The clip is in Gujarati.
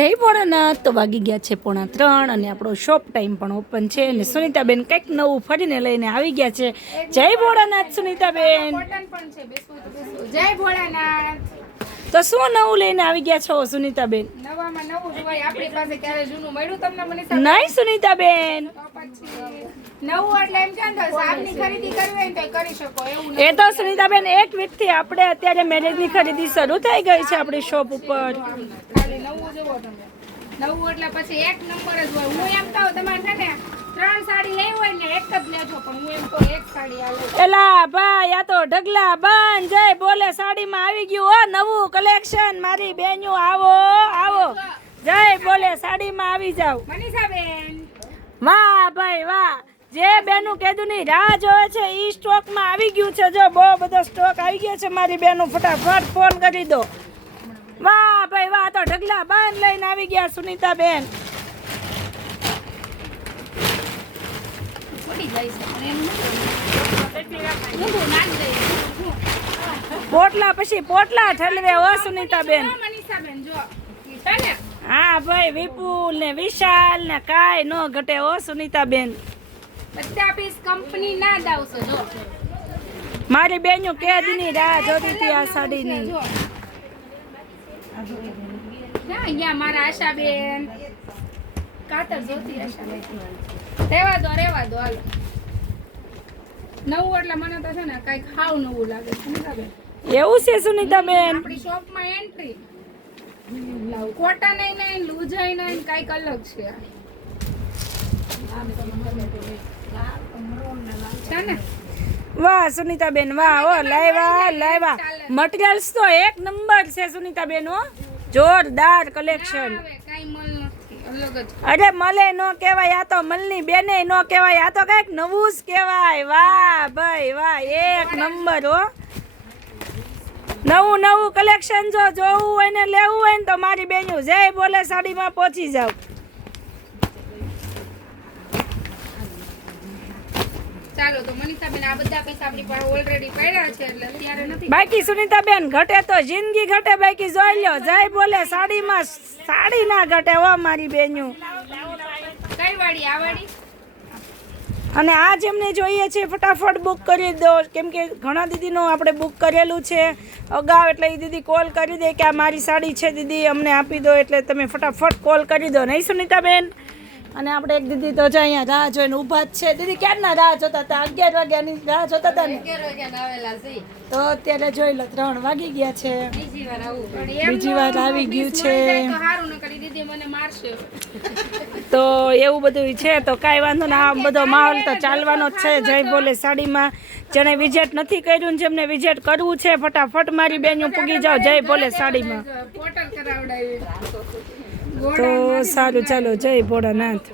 જય ભોળાનાથ. તો વાગી ગયા છે 2:45 અને આપણો શોપ ટાઈમ પણ ઓપન છે અને સુનિતાબેન કંઈક નવું ફરીને લઈને આવી ગયા છે. જય ભોળાનાથ સુનિતાબેન. જય ભોળાનાથ. તો શું નવું લઈને આવી ગયા છો સુનિતાબેન? નવામાં નવું હોય આપણી પાસે, ક્યારે જૂનું મળ્યું તમને? મને નહીં સુનિતાબેન, નવું એટલે એમ છે ને સાબની ખરીદી કરવી હોય તો કરી શકો એવું. એ તો સુનિતાબેન એક વીકથી આપણે અત્યારે મેરેજની ખરીદી શરૂ થઈ ગઈ છે આપણી શોપ ઉપર. ખાલી નવું જોવો તમે. નવું એટલે પછી એક નંબર જ હોય. હું એમ કહું તમારે છે ને 3 સાડી લેવી હોય ને એક જ લેજો, પણ હું એમ કહું એક સાડી આલો. એલા ભાઈ, આ તો ઢગલા બાન જય બોલે સાડીમાં આવી ગયું હો નવું કલેક્શન. મારી બેન્યું આવો આવો, જય બોલે સાડીમાં આવી જાવ. મનીષાબેન વાહ ભાઈ વાહ. જે બેનું કીધું ની રાહ જોવે છે ઈ સ્ટોકમાં આવી ગયું છે. જો બહુ બધો સ્ટોક આવી ગયો છે મારી બેનું, ફટાફટ ફોન કરી દો. વાહ ભાઈ વાહ, તો ઢગલા બાન લઈને આવી ગયા સુનિતાબેન. પોટલા પછી પોટલા ઠલવે હો સુનિતાબેન. મનીષાબેન જો હા ભાઈ, વિપુલ ને વિશાલ ને કાઈ નો ઘટે હો સુનિતાબેન. બધા પીસ કંપની ના દાવસો જો. મારી બેન્યું કેદની રાહ જોતી હતી આ સાડીની. ના અહીંયા મારા આશાબેન કાતર જોતી આશાબેન. રેવા દો હાલો. નવું એટલે મને તો છે ને કઈક ખાવ નવું લાગે સુનિતાબેન. એવું છે સુનિતાબેન? આપણી શોપમાં એન્ટ્રી કોટન નહીં, લૂઝાઈ નહીં, કઈક અલગ છે. છે ને? વાહ સુનિતાબેન વાહ. ઓ લાવ્યા મટીરિયલ્સ તો એક નંબર છે સુનિતાબેન હો, જોરદાર કલેક્શન. કઈ મલ નથી, અલગ જ. અરે મલે નો કહેવાય, આ તો મલની બેને નો કહેવાય, આ તો કઈક નવું જ કહેવાય. વાહ ભાઈ વાહ, એક નંબર હો. નવું કલેક્શન જો જોવું હોય ને લેવું હોય ને તો મારી બેન્યું જય બોલે સાડીમાં પહોંચી જાવ. ચાલો તો મનીષાબેન આ બધા પૈસા આપણી પાસે ઓલરેડી પડ્યા છે એટલે અત્યારે નથી. બાકી સુનિતાબેન ઘટે તો જિંદગી ઘટે, બાકી જોઈ લ્યો જય બોલે સાડીમાં સાડી ના ઘટે હો મારી બેન્યું. કઈ વાળી? આ વાળી? અને આ જેમને જોઈએ છે ફટાફટ બુક કરી દો, કેમ કે ઘણા દીદીનું આપણે બુક કરેલું છે અગાઉ, એટલે એ દીદી કોલ કરી દે કે આ મારી સાડી છે દીદી અમને આપી દો, એટલે તમે ફટાફટ કોલ કરી દો. નહીં સુનિતાબેન? અને આપણે એક દીદી તો જ અહીંયા રાહ જોઈને ઊભા જ છે. દીદી ક્યારના રાહ જોતા હતા? 11 વાગ્યાની રાહ જોતા હતા ને? 11 વાગ્યાના આવેલા છે તો અત્યારે જોઈ લો 3 વાગી ગયા છે. બીજી વાર આવી ગયું છે. તો હારું ન કરી દીદી મને મારશે. તો એવું બધું છે, તો કાંઈ વાંધો ના. આ બધો માહોલ તો ચાલવાનો જ છે જય બોલે સાડીમાં. જેને વિઝિટ નથી કર્યું ને જેમને વિઝિટ કરવું છે ફટાફટ મારી બેન પૂગી જાઓ જય બોલે સાડીમાં. પોટર કરાવડાવી. તો સારું, ચાલો જય ભોળાનાથ.